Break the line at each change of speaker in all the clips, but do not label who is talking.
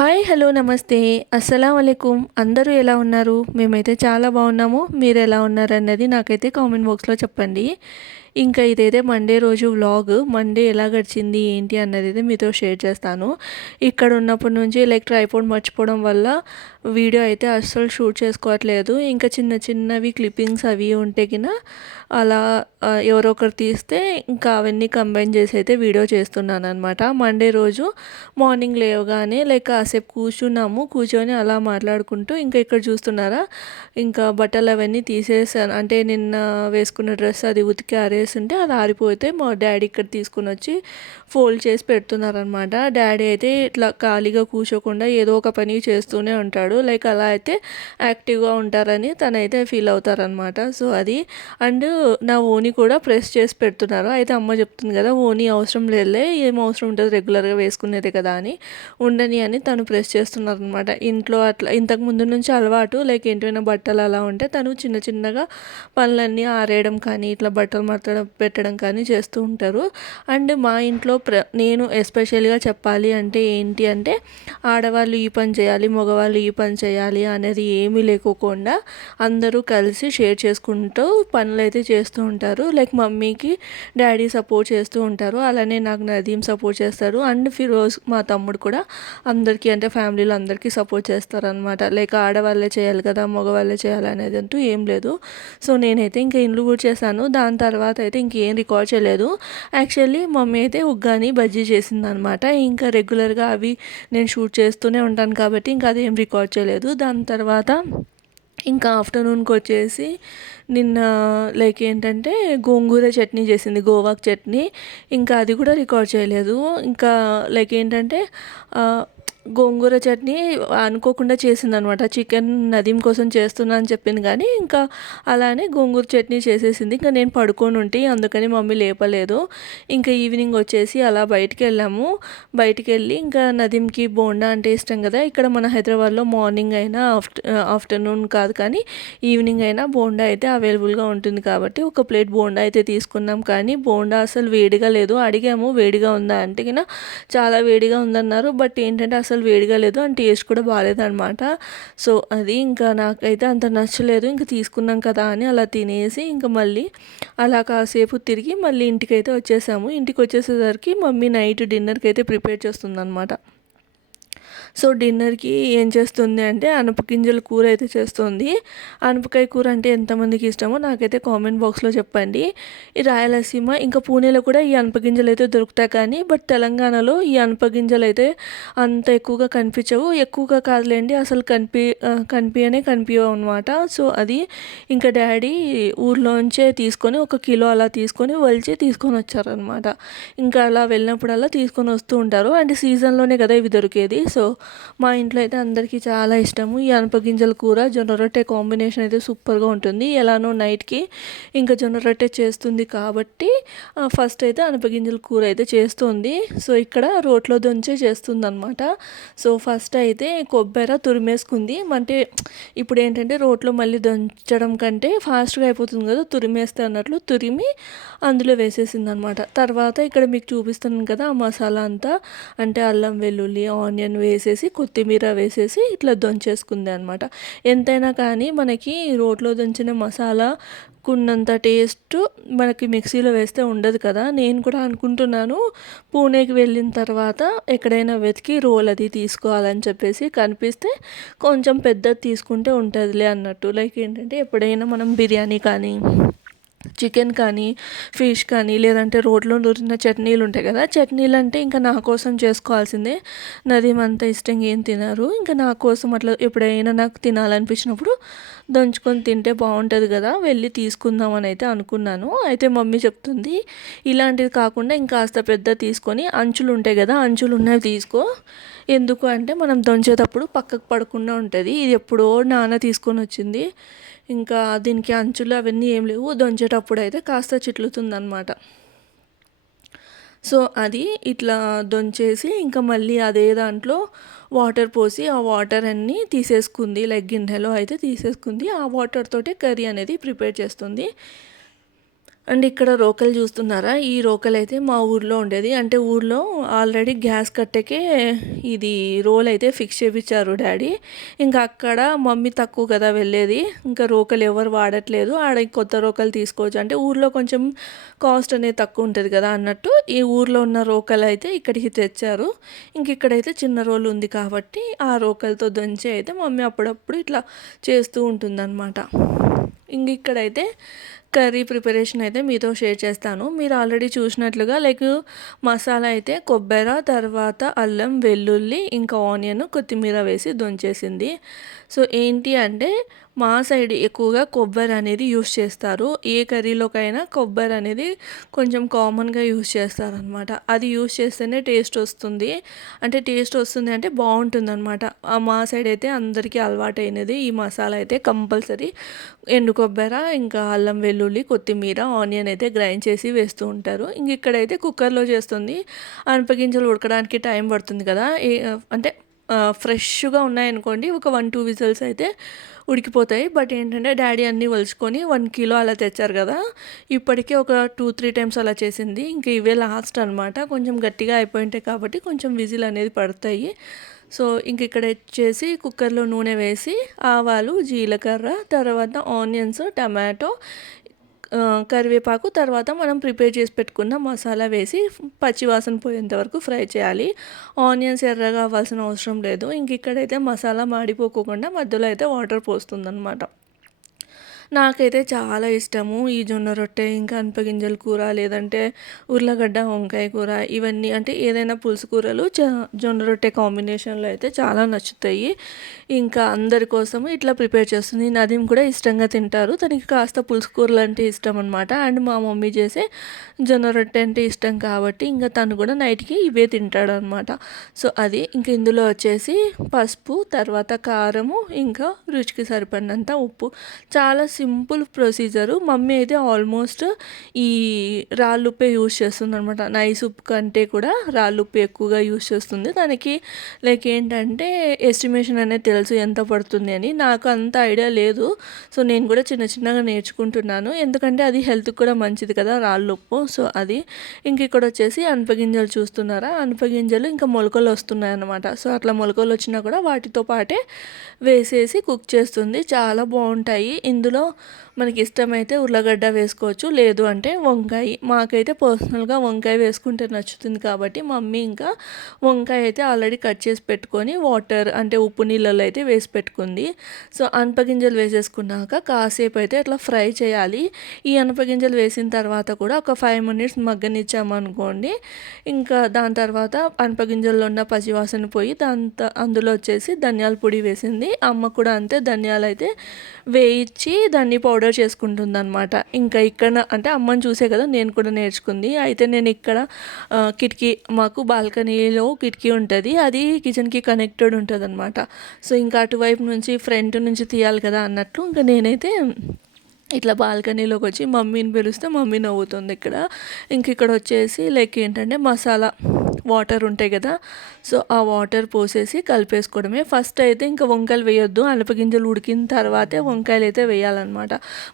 Hi hello నమస్తే. అస్సలం అయికుం అందరూ ఎలా ఉన్నారు? మేమైతే చాలా బాగున్నాము. మీరు ఎలా ఉన్నారు అన్నది నాకైతే కామెంట్ బాక్స్లో చెప్పండి. ఇంకా ఇదైతే మండే రోజు వ్లాగ్ మండే ఎలా గడిచింది ఏంటి అన్నది అయితే మీతో షేర్ చేస్తాను. ఇక్కడ ఉన్నప్పటి నుంచి లైక్ ట్రైపోర్డ్ మర్చిపోవడం వల్ల వీడియో అయితే అస్సలు షూట్ చేసుకోవట్లేదు. ఇంకా చిన్న చిన్నవి క్లిప్పింగ్స్ అవి ఉంటే కినా అలా ఎవరో ఒకరు తీస్తే ఇంకా అవన్నీ కంబైన్ చేసి అయితే వీడియో చేస్తున్నాను అనమాట మండే రోజు మార్నింగ్ లేవగానే లైక్ కాసేపు కూర్చున్నాము. కూర్చొని అలా మాట్లాడుకుంటూ ఇంకా ఇక్కడ చూస్తున్నారా? ఇంకా బట్టలు అవన్నీ తీసేసాను. అంటే నిన్న వేసుకున్న డ్రెస్ అది ఉతికి ఉంటే అది ఆరిపోతే మా డాడీ ఇక్కడ తీసుకుని వచ్చి ఫోల్డ్ చేసి పెడుతున్నారనమాట డాడీ అయితే ఇట్లా ఖాళీగా కూర్చోకుండా ఏదో ఒక పని చేస్తూనే ఉంటాడు. లైక్ అలా అయితే యాక్టివ్గా ఉంటారని తనైతే ఫీల్ అవుతారనమాట సో అది అండ్ నా ఓని కూడా ప్రెస్ చేసి పెడుతున్నారు. అయితే అమ్మ చెప్తుంది కదా ఓని అవసరం లేదులే ఏం అవసరం ఉంటుంది రెగ్యులర్గా వేసుకునేది కదా అని. ఉండని అని తను ప్రెస్ చేస్తున్నారనమాట ఇంట్లో అట్లా ఇంతకు ముందు నుంచి అలవాటు లైక్ ఏంటైనా బట్టలు అలా ఉంటే తను చిన్న చిన్నగా పనులన్నీ ఆరేయడం కానీ ఇట్లా బట్టలు మాత్రం మడతడం పెట్టడం కానీ చేస్తూ ఉంటారు. అండ్ మా ఇంట్లో ప్ర నేను ఎస్పెషల్గా చెప్పాలి అంటే ఏంటి అంటే ఆడవాళ్ళు ఈ పని చేయాలి మగవాళ్ళు ఈ పని చేయాలి అనేది ఏమీ లేకోకుండా అందరూ కలిసి షేర్ చేసుకుంటూ పనులు అయితే చేస్తూ ఉంటారు. లైక్ మమ్మీకి డాడీ సపోర్ట్ చేస్తూ ఉంటారు. అలానే నాకు నదీం సపోర్ట్ చేస్తారు. అండ్ ఫిరోజ్ మా తమ్ముడు కూడా అందరికీ అంటే ఫ్యామిలీలో అందరికీ సపోర్ట్ చేస్తారనమాట లైక్ ఆడవాళ్ళే చేయాలి కదా మగవాళ్ళే చేయాలి అనేది అంటూ ఏం లేదు. సో నేనైతే ఇంకా ఇండ్లు కూడా చేశాను. దాని తర్వాత అయితే ఇంకేం రికార్డ్ చేయలేదు. యాక్చువల్లీ మమ్మీ అయితే ఉగ్గాని బజ్జీ చేసిందనమాట. ఇంకా రెగ్యులర్గా అవి నేను షూట్ చేస్తూనే ఉంటాను కాబట్టి ఇంకా అదేం రికార్డ్ చేయలేదు. దాని తర్వాత ఇంకా ఆఫ్టర్నూన్కి వచ్చేసి నిన్న లైక్ ఏంటంటే గోంగూర చట్నీ చేసింది గోవాక్ చట్నీ. ఇంకా అది కూడా రికార్డ్ చేయలేదు. ఇంకా లైక్ ఏంటంటే గోంగూర చట్నీ అనుకోకుండా చేసింది అనమాట చికెన్ నదీం కోసం చేస్తున్నా అని చెప్పింది కానీ ఇంకా అలానే గోంగూర చట్నీ చేసేసింది. ఇంకా నేను పడుకొని ఉంటే అందుకని మమ్మీ లేపలేదు. ఇంకా ఈవినింగ్ వచ్చేసి అలా బయటికి వెళ్ళాము. బయటికి వెళ్ళి ఇంకా నదీంకి బోండా అంటే ఇష్టం కదా. ఇక్కడ మన హైదరాబాద్లో మార్నింగ్ అయినా ఆఫ్ ఆఫ్టర్నూన్ కాదు కానీ ఈవినింగ్ అయినా బోండా అయితే అవైలబుల్గా ఉంటుంది కాబట్టి ఒక ప్లేట్ బోండా అయితే తీసుకున్నాం. కానీ బోండా అసలు వేడిగా లేదు. అడిగాము వేడిగా ఉందా అంటే చాలా వేడిగా ఉందన్నారు. బట్ ఏంటంటే అసలు వేడిగా లేదు అండ్ టేస్ట్ కూడా బాగాలేదనమాట సో అది ఇంకా నాకైతే అంత నచ్చలేదు. ఇంకా తీసుకున్నాం కదా అని అలా తినేసి ఇంకా మళ్ళీ అలా కాసేపు తిరిగి మళ్ళీ ఇంటికైతే వచ్చేసాము. ఇంటికి వచ్చేసేసరికి మమ్మీ నైట్ డిన్నర్కి అయితే ప్రిపేర్ చేస్తుందన్నమాట. సో డిన్నర్కి ఏం చేస్తుంది అంటే అనపగింజల కూర అయితే చేస్తుంది. అనపకాయ కూర అంటే ఎంతమందికి ఇష్టమో నాకైతే కామెంట్ బాక్స్లో చెప్పండి. ఈ రాయలసీమ ఇంకా పూణేలో కూడా ఈ అనపగింజలు అయితే దొరుకుతాయి కానీ బట్ తెలంగాణలో ఈ అనపగింజలు అయితే అంత ఎక్కువగా కనిపించవు. ఎక్కువగా కాదులేండి అసలు కనిపి కనిపించనే కనిపించవు అనమాట సో అది ఇంకా డాడీ ఊర్లోంచే తీసుకొని ఒక కిలో అలా తీసుకొని వలిచి తీసుకొని వచ్చారనమాట ఇంకా అలా వెళ్ళినప్పుడల్లా తీసుకొని వస్తూ ఉంటారు. అండ్ సీజన్లోనే కదా ఇవి దొరికేది. సో మా ఇంట్లో అయితే అందరికీ చాలా ఇష్టము. ఈ అనపగింజల కూర జొన్న రొట్టె కాంబినేషన్ అయితే సూపర్గా ఉంటుంది. ఎలానో నైట్కి ఇంకా జొన్న రొట్టె చేస్తుంది కాబట్టి ఫస్ట్ అయితే అనపగింజల కూర అయితే చేస్తుంది. సో ఇక్కడ రోట్లో దొంచే చేస్తుంది అనమాట సో ఫస్ట్ అయితే కొబ్బరి తురిమేసుకుంది. అంటే ఇప్పుడు ఏంటంటే రోట్లో మళ్ళీ దంచడం కంటే ఫాస్ట్గా అయిపోతుంది కదా తురిమేస్తే అన్నట్లు తురిమి అందులో వేసేసింది అనమాట తర్వాత ఇక్కడ మీకు చూపిస్తున్నాను కదా ఆ మసాలా అంతా. అంటే అల్లం వెల్లుల్లి ఆనియన్ వేసి వేసేసి కొత్తిమీర వేసేసి ఇట్లా దంచేసుకుంది అనమాట ఎంతైనా కానీ మనకి రోట్లో దంచిన మసాలా కున్నంత టేస్ట్ మనకి మిక్సీలో వేస్తే ఉండదు కదా. నేను కూడా అనుకుంటున్నాను పూణేకి వెళ్ళిన తర్వాత ఎక్కడైనా వెతికి రోల్ అది తీసుకోవాలని చెప్పేసి కనిపిస్తే కొంచెం పెద్దది తీసుకుంటే ఉంటుందిలే అన్నట్టు. లైక్ ఏంటంటే ఎప్పుడైనా మనం బిర్యానీ కానీ చికెన్ కానీ ఫిష్ కానీ లేదంటే రోడ్లో దొరికిన చట్నీలు ఉంటాయి కదా చట్నీలు అంటే ఇంకా నా కోసం చేసుకోవాల్సిందే. నదీం అంత ఇష్టంగా ఏం తినరు. ఇంకా నా కోసం అట్లా ఎప్పుడైనా నాకు తినాలనిపించినప్పుడు దంచుకొని తింటే బాగుంటుంది కదా వెళ్ళి తీసుకుందామని అయితే అనుకున్నాను. అయితే మమ్మీ చెప్తుంది ఇలాంటిది కాకుండా ఇంకాస్త పెద్ద తీసుకొని అంచులు ఉంటాయి కదా అంచులు ఉన్నవి తీసుకో. ఎందుకు అంటే మనం దంచేటప్పుడు పక్కకు పడకుండా ఉంటుంది. ఇది ఎప్పుడో నాన్న తీసుకొని వచ్చింది. ఇంకా దీనికి అంచులు అవన్నీ ఏం లేవు. దొంచేటప్పుడు అయితే కాస్త చిట్లుతుందనమాట సో అది ఇట్లా దొంచేసి ఇంకా మళ్ళీ అదే దాంట్లో వాటర్ పోసి ఆ వాటర్ అన్నీ తీసేసుకుంది. లైక్ గిన్నెలో అయితే తీసేసుకుంది. ఆ వాటర్ తోటే కర్రీ అనేది ప్రిపేర్ చేస్తుంది. అండ్ ఇక్కడ రోకలు చూస్తున్నారా? ఈ రోకలు అయితే మా ఊర్లో ఉండేది. అంటే ఊర్లో ఆల్రెడీ గ్యాస్ కట్టెకే ఇది రోల్ అయితే ఫిక్స్ చేయించారు డాడీ. ఇంకా అక్కడ మమ్మీ తక్కువ కదా వెళ్ళేది. ఇంకా రోకలు ఎవరు వాడట్లేదు. ఆడ కొత్త రోకలు తీసుకోవచ్చు. అంటే ఊర్లో కొంచెం కాస్ట్ అనేది తక్కువ ఉంటుంది కదా అన్నట్టు ఈ ఊర్లో ఉన్న రోకలు అయితే ఇక్కడికి తెచ్చారు. ఇంక ఇక్కడైతే చిన్న రోల్ ఉంది కాబట్టి ఆ రోకలతో దంచి అయితే మమ్మీ అప్పుడప్పుడు ఇట్లా చేస్తూ ఉంటుందన్నమాట. ఇంక ఇక్కడైతే కర్రీ ప్రిపరేషన్ అయితే మీతో షేర్ చేస్తాను. మీరు ఆల్రెడీ చూసినట్లుగా లైక్ మసాలా అయితే కొబ్బరి తర్వాత అల్లం వెల్లుల్లి ఇంకా ఆనియన్ కొత్తిమీర వేసి దొంచేసింది. సో ఏంటి అంటే మా సైడ్ ఎక్కువగా కొబ్బరి అనేది యూస్ చేస్తారు. ఏ కర్రీలోకైనా కొబ్బరి అనేది కొంచెం కామన్గా యూస్ చేస్తారనమాట. అది యూస్ చేస్తేనే టేస్ట్ వస్తుంది. అంటే టేస్ట్ వస్తుంది అంటే బాగుంటుంది అనమాట మా సైడ్ అయితే అందరికీ అలవాటైనది ఈ మసాలా అయితే కంపల్సరీ ఎండు కొబ్బరి ఇంకా అల్లం వెల్లుల్లి కొత్తిమీర ఆనియన్ అయితే గ్రైండ్ చేసి వేస్తూ ఉంటారు. ఇంక ఇక్కడైతే కుక్కర్లో చేస్తుంది. అనపగింజలు ఉడకడానికి టైం పడుతుంది కదా. అంటే ఫ్రెష్గా ఉన్నాయనుకోండి ఒక వన్ టూ విజిల్స్ అయితే ఉడికిపోతాయి. బట్ ఏంటంటే డాడీ అన్నీ వలుచుకొని వన్ కిలో అలా తెచ్చారు కదా ఇప్పటికే ఒక టూ త్రీ టైమ్స్ అలా చేసింది. ఇంకా ఇవే లాస్ట్ అనమాట కొంచెం గట్టిగా అయిపోయింటాయి కాబట్టి కొంచెం విజిల్ అనేది పడతాయి. సో ఇంక ఇక్కడ వచ్చేసి కుక్కర్లో నూనె వేసి ఆవాలు జీలకర్ర తర్వాత ఆనియన్స్ టమాటో కరివేపాకు తర్వాత మనం ప్రిపేర్ చేసి పెట్టుకున్న మసాలా వేసి పచ్చివాసన పోయేంత వరకు ఫ్రై చేయాలి. ఆనియన్స్ ఎర్రగా అవ్వాల్సిన అవసరం లేదు. ఇంక ఇక్కడైతే మసాలా మాడిపోకుండా మధ్యలో అయితే వాటర్ పోస్తుందన్నమాట. నాకైతే చాలా ఇష్టము. ఈ జొన్న రొట్టె ఇంకా అనపగింజల కూర లేదంటే ఉర్లగడ్డ వంకాయ కూర ఇవన్నీ అంటే ఏదైనా పులుసు కూరలు జొన్న రొట్టె కాంబినేషన్లో అయితే చాలా నచ్చుతాయి. ఇంకా అందరి కోసము ఇట్లా ప్రిపేర్ చేస్తుంది. నదీం కూడా ఇష్టంగా తింటారు. తనకి కాస్త పులుసు కూరలు అంటే ఇష్టం అనమాట అండ్ మా మమ్మీ చేసే జొన్న రొట్టె అంటే ఇష్టం కాబట్టి ఇంకా తను కూడా నైట్కి ఇవే తింటాడు అనమాట సో అది ఇంక ఇందులో వచ్చేసి పసుపు తర్వాత కారము ఇంకా రుచికి సరిపడినంత ఉప్పు. చాలా సింపుల్ ప్రొసీజరు. మమ్మీ అయితే ఆల్మోస్ట్ ఈ రాళ్ళుప్పే యూస్ చేస్తుంది అనమాట నైస్ ఉప్పు కంటే కూడా రాళ్ళుప్పు ఎక్కువగా యూస్ చేస్తుంది. దానికి లైక్ ఏంటంటే ఎస్టిమేషన్ అనేది తెలుసు ఎంత పడుతుంది అని. నాకు అంత ఐడియా లేదు. సో నేను కూడా చిన్న చిన్నగా నేర్చుకుంటున్నాను. ఎందుకంటే అది హెల్త్కి కూడా మంచిది కదా రాళ్ళుప్పు సో అది ఇంక ఇక్కడ వచ్చేసి అనపగింజలు చూస్తున్నారా? అనపగింజలు ఇంకా మొలకలు వస్తున్నాయి అనమాట సో అట్లా మొలకలు వచ్చినా కూడా వాటితో పాటే వేసేసి కుక్ చేస్తుంది. చాలా బాగుంటాయి. ఇందులో మనకి ఇష్టమైతే ఉర్లగడ్డ వేసుకోవచ్చు. లేదు అంటే వంకాయ. మాకైతే పర్సనల్గా వంకాయ వేసుకుంటే నచ్చుతుంది కాబట్టి మమ్మీ ఇంకా వంకాయ అయితే ఆల్రెడీ కట్ చేసి పెట్టుకొని వాటర్ అంటే ఉప్పు నీళ్ళలో అయితే వేసి పెట్టుకుంది. సో అనపగింజలు వేసేసుకున్నాక కాసేపు అయితే అట్లా ఫ్రై చేయాలి. ఈ అనపగింజలు వేసిన తర్వాత కూడా ఒక ఫైవ్ మినిట్స్ మగ్గనిచ్చామనుకోండి ఇంకా దాని తర్వాత అనపగింజల్లో ఉన్న పసివాసన పోయి దాంతో అందులో వచ్చేసి ధనియాల పొడి వేసింది. అమ్మ కూడా అంతే ధనియాలు అయితే వేయించి అన్నీ పౌడర్ చేసుకుంటుంది అనమాట ఇంకా ఇక్కడ అంటే అమ్మని చూసే కదా నేను కూడా నేర్చుకుంది. అయితే నేను ఇక్కడ కిటికీ మాకు బాల్కనీలో కిటికీ ఉంటుంది. అది కిచెన్కి కనెక్టెడ్ ఉంటుంది అనమాట సో ఇంకా అటువైపు నుంచి ఫ్రంట్ నుంచి తీయాలి కదా అన్నట్లు ఇంకా నేనైతే ఇట్లా బాల్కనీలోకి వచ్చి మమ్మీని పిలిస్తే మమ్మీ నవ్వుతుంది ఇక్కడ. ఇంక ఇక్కడ వచ్చేసి లైక్ ఏంటంటే మసాలా వాటర్ ఉంటాయి కదా సో ఆ వాటర్ పోసేసి కలిపేసుకోవడమే. ఫస్ట్ అయితే ఇంకా వంకాయలు వేయొద్దు అలపగింజలు ఉడికిన తర్వాతే వంకాయలు అయితే వేయాలన్నమాట.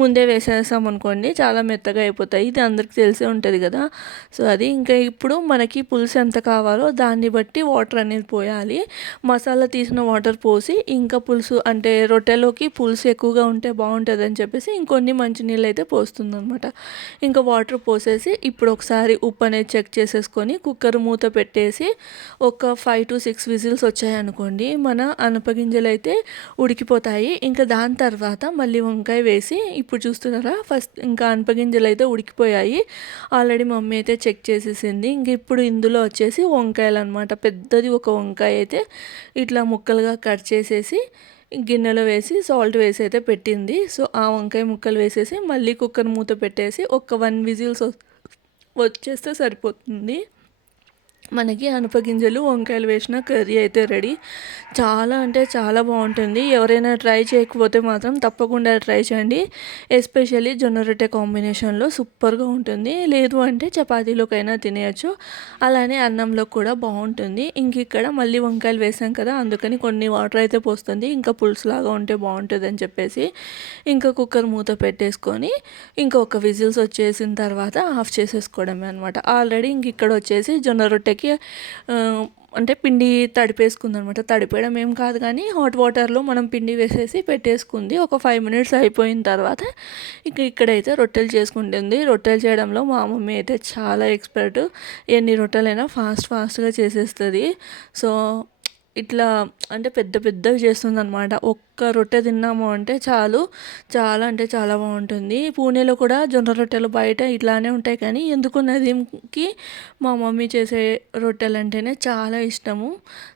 ముందే వేసేసాం అనుకోండి చాలా మెత్తగా అయిపోతాయి. ఇది అందరికీ తెలిసే ఉంటుంది కదా. సో అది ఇంకా ఇప్పుడు మనకి పులుసు ఎంత కావాలో దాన్ని బట్టి వాటర్ అనేది పోయాలి. మసాలా తీసిన వాటర్ పోసి ఇంకా పులుసు అంటే రొట్టెలోకి పులుసు ఎక్కువగా ఉంటే బాగుంటుంది అని చెప్పేసి ఇంకొన్ని మంచినీళ్ళు అయితే పోస్తుంది అనమాట ఇంకా వాటర్ పోసేసి ఇప్పుడు ఒకసారి ఉప్పు అనేది చెక్ చేసేసుకొని కుక్కర్ మూత పెట్టేసి ఒక ఫైవ్ టు సిక్స్ విజిల్స్ వచ్చాయనుకోండి మన అనపగింజలు అయితే ఉడికిపోతాయి. ఇంకా దాని తర్వాత మళ్ళీ వంకాయ వేసి ఇప్పుడు చూస్తున్నారా ఫస్ట్ ఇంకా అనపగింజలు అయితే ఉడికిపోయాయి. ఆల్రెడీ మమ్మీ అయితే చెక్ చేసేసింది. ఇంక ఇప్పుడు ఇందులో వచ్చేసి వంకాయలు అనమాట పెద్దది ఒక వంకాయ అయితే ఇట్లా ముక్కలుగా కట్ చేసేసి గిన్నెలో వేసి సాల్ట్ వేసి అయితే పెట్టింది. సో ఆ వంకాయ ముక్కలు వేసేసి మళ్ళీ కుక్కర్ మూత పెట్టేసి ఒక వన్ విజిల్స్ వచ్చేస్తే సరిపోతుంది. మనకి అనపగింజలు వంకాయలు వేసిన కర్రీ అయితే రెడీ. చాలా అంటే చాలా బాగుంటుంది. ఎవరైనా ట్రై చేయకపోతే మాత్రం తప్పకుండా ట్రై చేయండి. ఎస్పెషల్లీ జొన్న రొట్టె కాంబినేషన్లో సూపర్గా ఉంటుంది. లేదు అంటే చపాతీలోకైనా తినేయచ్చు. అలానే అన్నంలో కూడా బాగుంటుంది. ఇంక ఇక్కడ మళ్ళీ వంకాయలు వేసాం కదా అందుకని కొన్ని వాటర్ అయితే పోస్తుంది. ఇంకా పులుసు లాగా ఉంటే బాగుంటుంది అని చెప్పేసి ఇంకా కుక్కర్ మూత పెట్టేసుకొని ఇంకా ఒక విజిల్స్ వచ్చేసిన తర్వాత ఆఫ్ చేసేసుకోవడమే అనమాట ఆల్రెడీ ఇంక ఇక్కడ వచ్చేసి జొన్న రొట్టె వచ్చేసరికి అంటే పిండి తడిపేసుకుంది అనమాట తడిపేయడం ఏం కాదు కానీ హాట్ వాటర్లో మనం పిండి వేసేసి పెట్టేసుకుంది. ఒక ఫైవ్ మినిట్స్ అయిపోయిన తర్వాత ఇక ఇక్కడైతే రొట్టెలు చేసుకుంటుంది. రొట్టెలు చేయడంలో మా మమ్మీ అయితే చాలా ఎక్స్పర్ట్ ఎన్ని రొట్టెలైనా ఫాస్ట్ ఫాస్ట్గా చేసేస్తుంది. సో ఇట్లా అంటే పెద్ద పెద్దవి చేస్తుంది అనమాట ఒక్క రొట్టె తిన్నాము అంటే చాలు. చాలా అంటే చాలా బాగుంటుంది. పూణేలో కూడా జొన్న రొట్టెలు బయట ఇట్లానే ఉంటాయి కానీ ఎందుకు నదీంకి మా మమ్మీ చేసే రొట్టెలు అంటేనే చాలా ఇష్టము.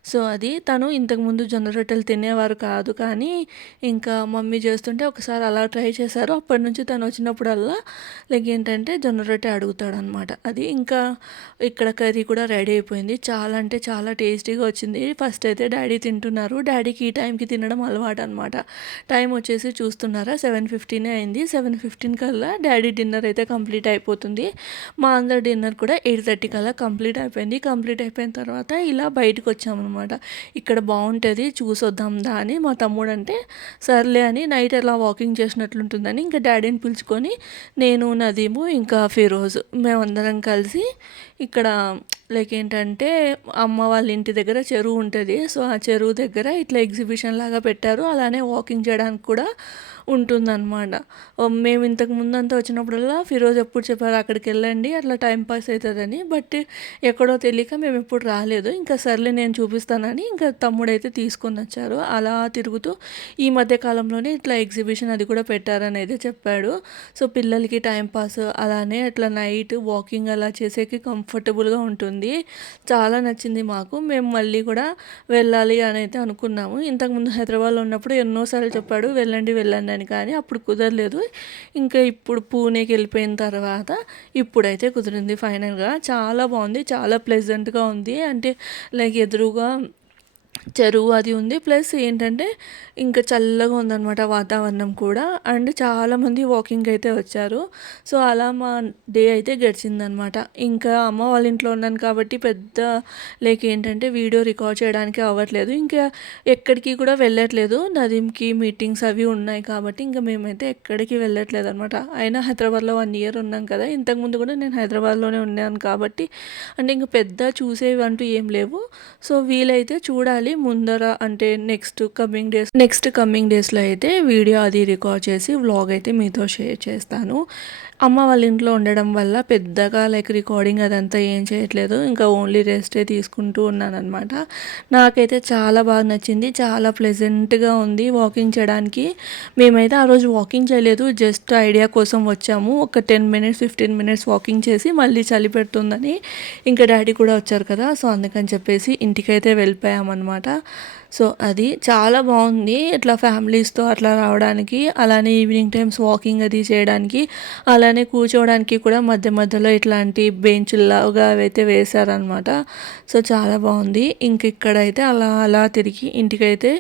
సో అది తను ఇంతకుముందు జొన్న రొట్టెలు తినేవారు కాదు కానీ ఇంకా మమ్మీ చేస్తుంటే ఒకసారి అలా ట్రై చేశారు. అప్పటి నుంచి తను వచ్చినప్పుడల్లా లైక్ ఏంటంటే జొన్న రొట్టె అడుగుతాడు అనమాట అది ఇంకా ఇక్కడ కర్రీ కూడా రెడీ అయిపోయింది. చాలా అంటే చాలా టేస్టీగా వచ్చింది. ఫస్ట్ అయితే డాడీ తింటున్నారు. డాడీకి ఈ టైంకి తినడం అలవాటు అనమాట టైం వచ్చేసి చూస్తున్నారా సెవెన్ ఫిఫ్టీనే అయింది. సెవెన్ ఫిఫ్టీన్ కల్లా డాడీ డిన్నర్ అయితే కంప్లీట్ అయిపోతుంది. మా అందరి డిన్నర్ కూడా ఎయిట్ థర్టీ కల్లా కంప్లీట్ అయిపోయింది. కంప్లీట్ అయిపోయిన తర్వాత ఇలా బయటకు వచ్చామన్నమాట. ఇక్కడ బాగుంటుంది చూసొద్దాం దా అని మా తమ్ముడు అంటే సర్లే అని నైట్ అలా వాకింగ్ చేసినట్లుంటుందని ఇంకా డాడీని పిలుచుకొని నేను నదీము ఇంకా ఫిరోజ్ మేమందరం కలిసి ఇక్కడ లైక్ ఏంటంటే అమ్మ వాళ్ళ ఇంటి దగ్గర చెరువు ఉంటుంది. సో ఆ చెరువు దగ్గర ఇట్లా ఎగ్జిబిషన్ లాగా పెట్టారు. అలానే వాకింగ్ చేయడానికి కూడా ఉంటుందన్నమాట. మేము ఇంతకు ముందు అంతా వచ్చినప్పుడల్లా ఫిరోజ్ ఎప్పుడు చెప్పారు అక్కడికి వెళ్ళండి అట్లా టైంపాస్ అవుతుందని. బట్ ఎక్కడో తెలియక మేము ఎప్పుడు రాలేదు. ఇంకా సర్లే నేను చూపిస్తానని ఇంకా తమ్ముడైతే తీసుకొని వచ్చారు. అలా తిరుగుతూ ఈ మధ్య కాలంలోనే ఇట్లా ఎగ్జిబిషన్ అది కూడా పెట్టారని అయితే చెప్పాడు. సో పిల్లలకి టైంపాస్ అలానే అట్లా నైట్ వాకింగ్ అలా చేసేకి కంఫర్టబుల్గా ఉంటుంది. చాలా నచ్చింది మాకు. మేము మళ్ళీ కూడా వెళ్ళాలి అని అయితే అనుకున్నాము. ఇంతకుముందు హైదరాబాద్లో ఉన్నప్పుడు ఎన్నోసార్లు చెప్పాడు వెళ్ళండి వెళ్ళండి అని కానీ అప్పుడు కుదరలేదు. ఇంకా ఇప్పుడు పూణేకి వెళ్ళిపోయిన తర్వాత ఇప్పుడైతే కుదిరింది ఫైనల్గా. చాలా బాగుంది చాలా ప్లెజెంట్గా ఉంది. అంటే లైక్ ఎదురుగా చెరువు అది ఉంది. ప్లస్ ఏంటంటే ఇంకా చల్లగా ఉందన్నమాట వాతావరణం కూడా. అండ్ చాలామంది వాకింగ్ అయితే వచ్చారు. సో అలా మా డే అయితే గడిచిందనమాట ఇంకా అమ్మ వాళ్ళ ఇంట్లో ఉన్నాను కాబట్టి పెద్ద లేక ఏంటంటే వీడియో రికార్డ్ చేయడానికి అవ్వట్లేదు. ఇంకా ఎక్కడికి కూడా వెళ్ళట్లేదు. నదీంకి మీటింగ్స్ అవి ఉన్నాయి కాబట్టి ఇంకా మేమైతే ఎక్కడికి వెళ్ళట్లేదు అనమాట అయినా హైదరాబాద్లో వన్ ఇయర్ ఉన్నాం కదా. ఇంతకుముందు కూడా నేను హైదరాబాద్లోనే ఉన్నాను కాబట్టి. అంటే ఇంకా పెద్ద చూసేవి అంటూ ఏం లేవు. సో వీలైతే చూడాలి. ముందర అంటే next coming days next coming డేస్లో అయితే వీడియో అది రికార్డ్ చేసి వ్లాగ్ అయితే మీతో షేర్ చేస్తాను. అమ్మ వాళ్ళ ఇంట్లో ఉండడం వల్ల పెద్దగా లైక్ రికార్డింగ్ అదంతా ఏం చేయట్లేదు. ఇంకా ఓన్లీ రెస్టే తీసుకుంటూ ఉన్నాను అనమాట నాకైతే చాలా బాగా నచ్చింది. చాలా ప్లెజెంట్గా ఉంది వాకింగ్ చేయడానికి. మేమైతే ఆ రోజు వాకింగ్ చేయలేదు. జస్ట్ ఐడియా కోసం వచ్చాము. ఒక ten minutes fifteen minutes walking చేసి మళ్ళీ చలి పెడుతుందని ఇంకా డాడీ కూడా వచ్చారు కదా. సో అందుకని చెప్పేసి ఇంటికైతే వెళ్ళిపోయామన్నమాట. సో అది చాలా బాగుంది. ఇట్లా ఫ్యామిలీస్తో అట్లా రావడానికి అలానే ఈవినింగ్ టైమ్స్ వాకింగ్ అది చేయడానికి అలానే కూర్చోవడానికి కూడా మధ్య మధ్యలో ఇట్లాంటి బెంచ్లాగా అవైతే వేశారనమాట సో చాలా బాగుంది. ఇంక ఇక్కడైతే అలా అలా తిరిగి ఇంటికైతే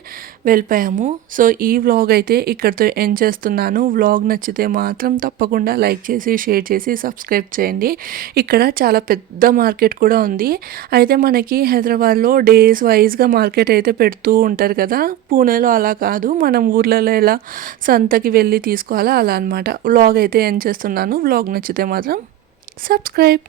వెళ్ళిపోయాము. సో ఈ వ్లాగ్ అయితే ఇక్కడితో ఎండ్ చేస్తున్నాను. వ్లాగ్ నచ్చితే మాత్రం తప్పకుండా లైక్ చేసి షేర్ చేసి సబ్స్క్రైబ్ చేయండి. ఇక్కడ చాలా పెద్ద మార్కెట్ కూడా ఉంది. అయితే మనకి హైదరాబాద్లో డేస్ వైజ్గా మార్కెట్ అయితే పెడుతుంది చెప్తూ ఉంటారు కదా పూణేలో అలా కాదు. మనం ఊర్లలో ఎలా సంతకి వెళ్ళి తీసుకోవాలా అలా అనమాట వ్లాగ్ అయితే ఏం చేస్తున్నాను? వ్లాగ్ నచ్చితే మాత్రం సబ్స్క్రైబ్.